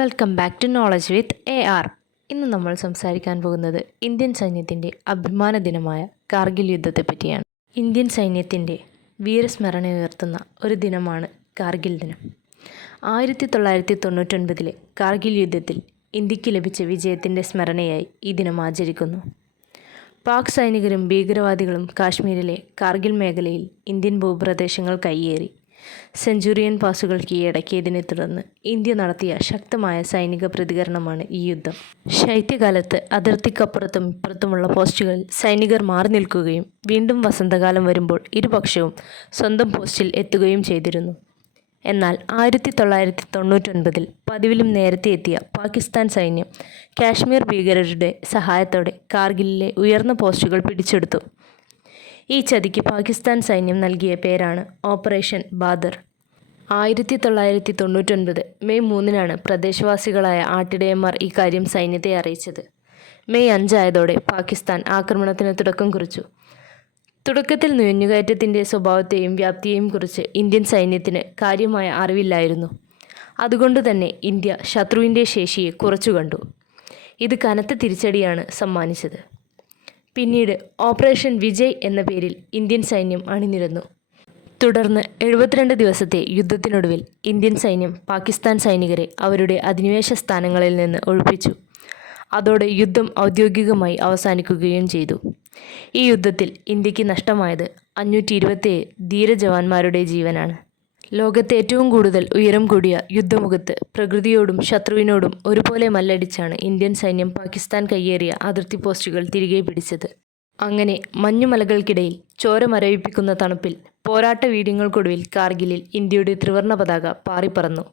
Welcome back to knowledge with AR. ഇന്ന് നമ്മൾ സംസാരിക്കാൻ പോകുന്നത് ഇന്ത്യൻ സൈന്യത്തിൻ്റെ അഭിമാന ദിനമായ കാർഗിൽ യുദ്ധത്തെ പറ്റിയാണ്. ഇന്ത്യൻ സൈന്യത്തിൻ്റെ വീരസ്മരണ ഉയർത്തുന്ന ഒരു ദിനമാണ് കാർഗിൽ ദിനം. 1999 കാർഗിൽ യുദ്ധത്തിൽ ഇന്ത്യക്ക് ലഭിച്ച വിജയത്തിൻ്റെ സ്മരണയായി ഈ ദിനം ആചരിക്കുന്നു. പാക് സൈനികരും ഭീകരവാദികളും കാശ്മീരിലെ കാർഗിൽ മേഖലയിൽ ഇന്ത്യൻ ഭൂപ്രദേശങ്ങൾ കയ്യേറി സെഞ്ചുറിയൻ പാസുകൾ കീഴടക്കിയതിനെ തുടർന്ന് ഇന്ത്യ നടത്തിയ ശക്തമായ സൈനിക പ്രതികരണമാണ് ഈ യുദ്ധം. ശൈത്യകാലത്ത് അതിർത്തിക്കപ്പുറത്തും ഇപ്പുറത്തുമുള്ള പോസ്റ്റുകളിൽ സൈനികർ മാറി നിൽക്കുകയും വീണ്ടും വസന്തകാലം വരുമ്പോൾ ഇരുപക്ഷവും സ്വന്തം പോസ്റ്റിൽ എത്തുകയും ചെയ്തിരുന്നു. എന്നാൽ 1999 പതിവിലും നേരത്തെ എത്തിയ പാകിസ്ഥാൻ സൈന്യം കാശ്മീർ ഭീകരരുടെ സഹായത്തോടെ കാർഗിലിലെ ഉയർന്ന പോസ്റ്റുകൾ പിടിച്ചെടുത്തു. ഈ ചതിക്ക് പാകിസ്ഥാൻ സൈന്യം നൽകിയ പേരാണ് ഓപ്പറേഷൻ ബാദർ. 1999 മെയ് 3 പ്രദേശവാസികളായ ആട്ടിടയന്മാർ ഈ കാര്യം സൈന്യത്തെ അറിയിച്ചത്. മെയ് 5 ആയതോടെ പാകിസ്ഥാൻ ആക്രമണത്തിന് തുടക്കം കുറിച്ചു. തുടക്കത്തിൽ നുഴഞ്ഞുകയറ്റത്തിൻ്റെ സ്വഭാവത്തെയും വ്യാപ്തിയെയും കുറിച്ച് ഇന്ത്യൻ സൈന്യത്തിന് കാര്യമായ അറിവില്ലായിരുന്നു. അതുകൊണ്ട് തന്നെ ഇന്ത്യ ശത്രുവിൻ്റെ ശേഷിയെ കുറച്ചു കണ്ടു. ഇത് കനത്ത തിരിച്ചടിയാണ് സമ്മാനിച്ചത്. പിന്നീട് ഓപ്പറേഷൻ വിജയ് എന്ന പേരിൽ ഇന്ത്യൻ സൈന്യം അണിനിരന്നു. തുടർന്ന് 72 ദിവസത്തെ യുദ്ധത്തിനൊടുവിൽ ഇന്ത്യൻ സൈന്യം പാകിസ്ഥാൻ സൈനികരെ അവരുടെ അധിനിവേശ സ്ഥാനങ്ങളിൽ നിന്ന് ഒഴിപ്പിച്ചു. അതോടെ യുദ്ധം ഔദ്യോഗികമായി അവസാനിക്കുകയും ചെയ്തു. ഈ യുദ്ധത്തിൽ ഇന്ത്യക്ക് നഷ്ടമായത് 527 ധീരജവാന്മാരുടെ ജീവനാണ്. ലോകത്തെ ഏറ്റവും കൂടുതൽ ഉയരം കൂടിയ യുദ്ധമുഖത്ത് പ്രകൃതിയോടും ശത്രുവിനോടും ഒരുപോലെ മല്ലടിച്ചാണ് ഇന്ത്യൻ സൈന്യം പാകിസ്ഥാൻ കയ്യേറിയ അതിർത്തി പോസ്റ്റുകൾ തിരികെ പിടിച്ചത്. അങ്ങനെ മഞ്ഞുമലകൾക്കിടയിൽ ചോര മരവിപ്പിക്കുന്ന തണുപ്പിൽ പോരാട്ട വീര്യങ്ങൾക്കൊടുവിൽ കാർഗിലിൽ ഇന്ത്യയുടെ ത്രിവർണ്ണ പതാക പാറിപ്പറന്നു.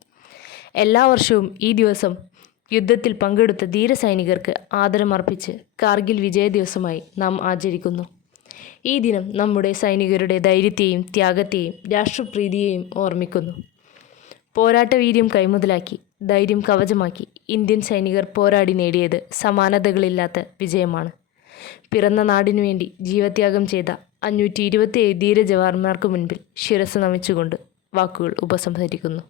എല്ലാ വർഷവും ഈ ദിവസം യുദ്ധത്തിൽ പങ്കെടുത്ത ധീരസൈനികർക്ക് ആദരമർപ്പിച്ച് കാർഗിൽ വിജയ ദിവസമായി നാം ആചരിക്കുന്നു. ഈ ദിനം നമ്മുടെ സൈനികരുടെ ധൈര്യത്തെയും ത്യാഗത്തെയും രാഷ്ട്രപ്രീതിയെയും ഓർമ്മിക്കുന്നു. പോരാട്ടവീര്യം കൈമുതലാക്കി ധൈര്യം കവചമാക്കി ഇന്ത്യൻ സൈനികർ പോരാടി നേടിയത് സമാനതകളില്ലാത്ത വിജയമാണ്. പിറന്ന നാടിനു വേണ്ടി ജീവത്യാഗം ചെയ്ത 527 ധീരജവാന്മാർക്ക് മുൻപിൽ ശിരസ് നമിച്ചുകൊണ്ട് വാക്കുകൾ ഉപസംഹരിക്കുന്നു.